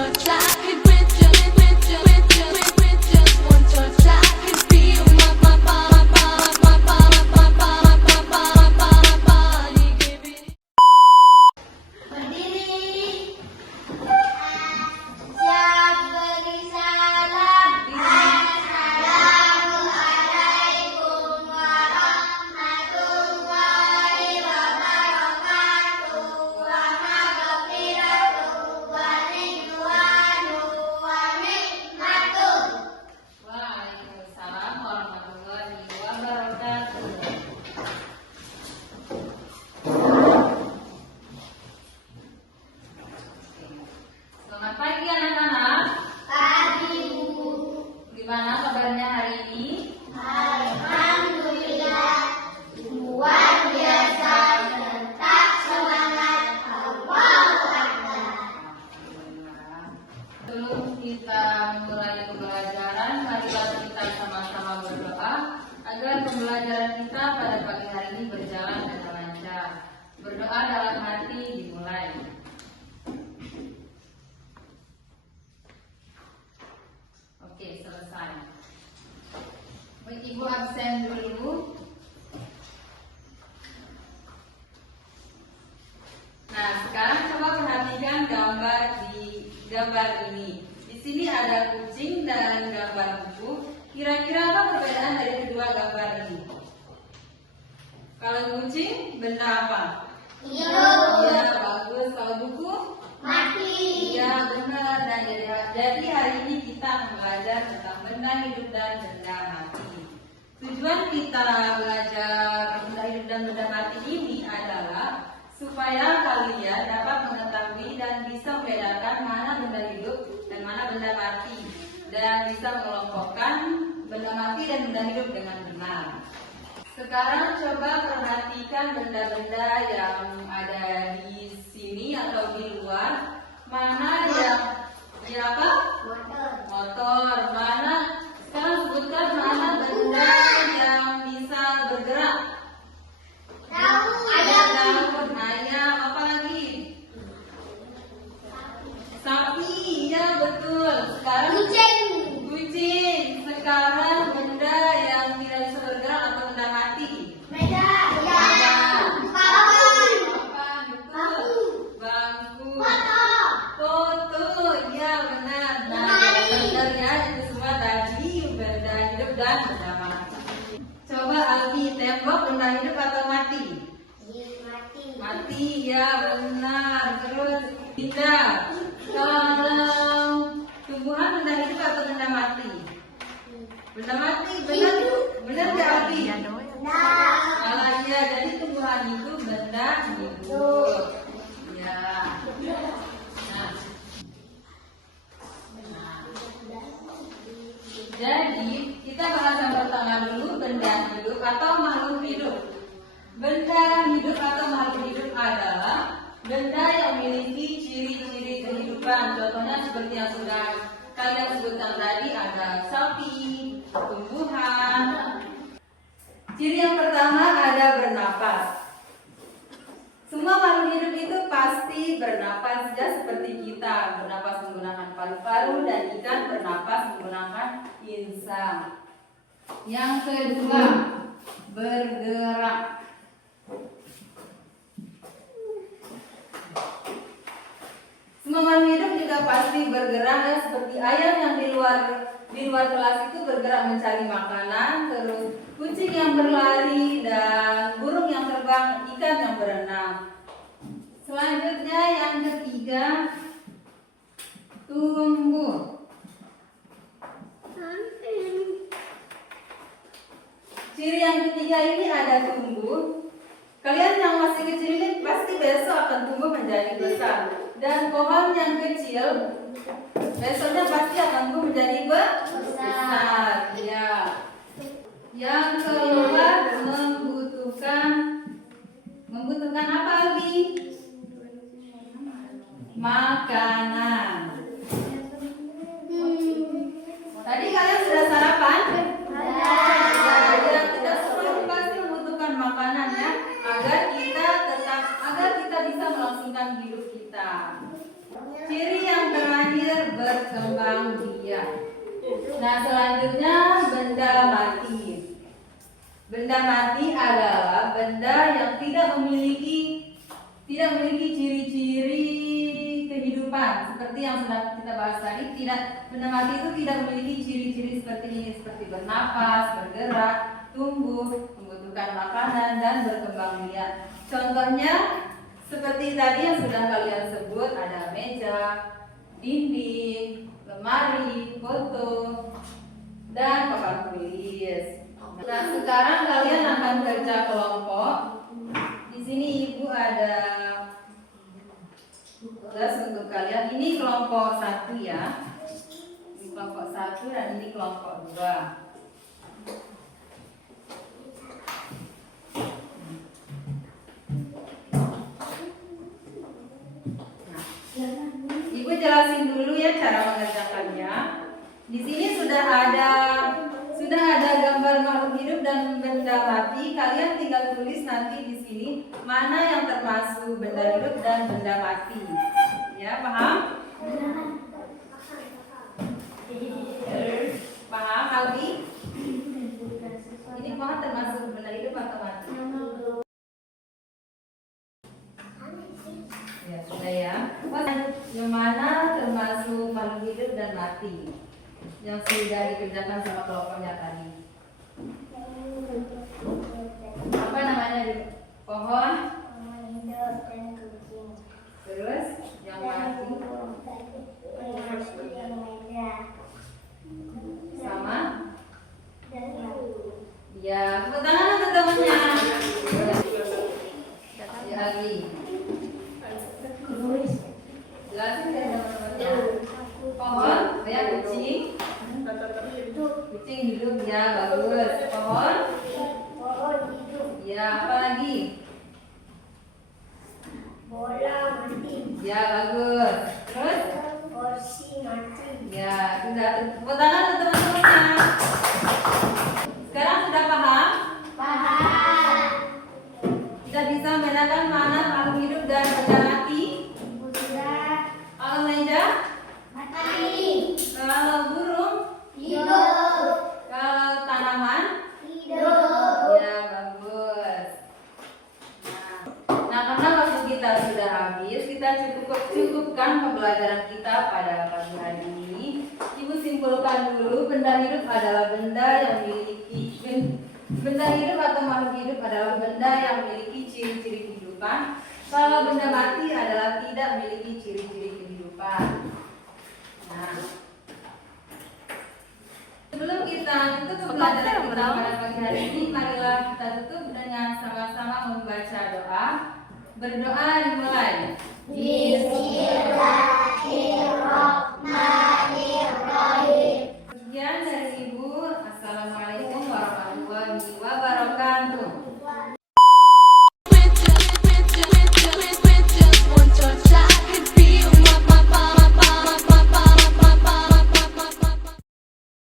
touch, I can with you, with just one touch, I can feel my body giving. Berdiri. Siap beri salam. Assalamualaikum warahmatullahi wabarakatuh. Wa maghfiratuh wa ridwanuh wa nikmatuh. Waalaikumsalam warahmatullahi wabarakatuh. Selamat pagi anak-anak. Pagi Bu. Gimana kabarnya hari ini? Alhamdulillah luar biasa, tetap semangat. Allahu Akbar. Sebelum kita mulai pembelajaran, marilah kita sama-sama berdoa agar pembelajaran kita pada pagi hari ini berjalan dengan lancar. Berdoa dalam hati dimulai. Oke, selesai. Baik, Ibu absen dulu. Nah, sekarang coba perhatikan gambar ini. Di sini ada kucing dan gambar buku. Kira-kira apa perbedaan dari kedua gambar ini? Kalau kucing, benda apa? Hidup. Ya, bagus. Kalau buku? Mati. Ya, benar. Dan jadi hari ini kita akan belajar tentang benda hidup dan benda mati. Tujuan kita belajar benda hidup dan benda mati ini adalah supaya kalian dapat mengetahui dan bisa membedakan mana benda hidup dan mana benda mati, dan bisa mengelompokkan benda mati dan benda hidup dengan benar. Sekarang coba perhatikan benda-benda yang ada di sini atau di luar. Mana yang apa? Motor. Mana? Sekarang sebutkan mana benda yang bisa bergerak. Tahu. Ada daun, ayam, apa lagi? Sapi, ya betul. Sekarang kucing. Sekarang benda yang tidak bisa bergerak atau benda mati. Papan. Papan, betul. Bangku. Foto, ya benar. Nah, benar ya, itu semua tadi benda hidup dan benda mati. Coba Alfi, tembok benda hidup atau mati? Mati, ya benar. Terus Dinda, kalau tumbuhan benda hidup atau benda mati? Benda mati, benar? Benar nggak Alfi? Salah ya, jadi tumbuhan itu benda hidup. Ya. Nah. Jadi kita bahas yang pertama dulu, benda hidup atau makhluk hidup. Benda hidup atau makhluk hidup adalah benda yang memiliki ciri-ciri kehidupan. Contohnya seperti yang sudah kalian sebutkan tadi, ada sapi, tumbuhan. Ciri yang pertama ada bernapas. Semua makhluk hidup itu pasti bernapas, ya, seperti kita bernapas menggunakan paru-paru dan ikan bernapas menggunakan insang. Yang kedua, bergerak. Semua makhluk hidup juga pasti bergerak, ya, seperti ayam yang di luar kelas itu bergerak mencari makanan, terus kucing yang berlari dan burung yang terbang, ikan yang berenang. Selanjutnya yang ketiga, tumbuh. Ciri yang ketiga ini ada tumbuh. Kalian yang masih kecil ini pasti besok akan tumbuh menjadi besar. Dan pohon yang kecil besoknya pasti akan tumbuh menjadi besar. Ya. Yang keempat, membutuhkan apa lagi? Makanan. Tadi kalian sudah sarapan? Ya, kita semua pasti membutuhkan makanan, ya, agar kita bisa melangsungkan hidup kita. Ciri yang terakhir berkembang biak. Nah, selanjutnya benda mati. Benda mati adalah benda yang tidak memiliki ciri-ciri kehidupan seperti yang sudah kita bahas tadi. Benda mati itu tidak memiliki ciri-ciri seperti ini, seperti bernapas, bergerak, tumbuh, membutuhkan makanan dan berkembang biak. Contohnya seperti tadi yang sudah kalian sebut, ada meja, dinding, lemari, foto, dan papan tulis. Nah, sekarang kalian akan kerja kelompok. Di sini ibu ada tugas untuk kalian. Ini kelompok 1 ya. Ini kelompok 1 dan ini kelompok 2. Nah, ibu jelasin dulu ya cara mengerjakannya. Di sini sudah ada gambar makhluk hidup dan benda mati. Kalian tinggal tulis nanti di sini mana yang termasuk benda hidup dan benda mati. Ya, paham? Paham, Albi? Ini pohon termasuk benda hidup atau mati? Ya, sudah ya. Yang mana termasuk makhluk hidup dan mati? Yang sudah dikerjakan sama kelompoknya tadi. Apa namanya di pohon? Terus yang mati sama? Ya, tepuk tangan untuk temannya. Ya, lagi. Jelasin ke teman-temannya. Pohon, kayak kucing. Kucing hidup ya, bagus. Pohon? Ya, apa lagi? Bola mati. Ya, bagus. Terus? Kursi mati. Ya, sudah. Tepuk tangan untuk teman-temannya. Sekarang sudah paham? Paham. Kita bisa membedakan mana makhluk hidup dan benda mati? Sudah Kalau meja? mati. Kalau burung? Hidup. Kalau tanaman? Hidup. Ya, bagus. Nah, karena waktu kita sudah habis, kita cukupkan pembelajaran kita pada pagi hari ini. Ibu simpulkan dulu, benda hidup adalah benda yang benda hidup atau makhluk hidup adalah benda yang memiliki ciri-ciri kehidupan. Kalau benda mati adalah tidak memiliki ciri-ciri kehidupan. Nah, sebelum kita tutup pembelajaran kita pada pagi hari ini, marilah kita tutup dengan sama-sama membaca doa. Berdoa dimulai. Bismillahirrahmanirrahim.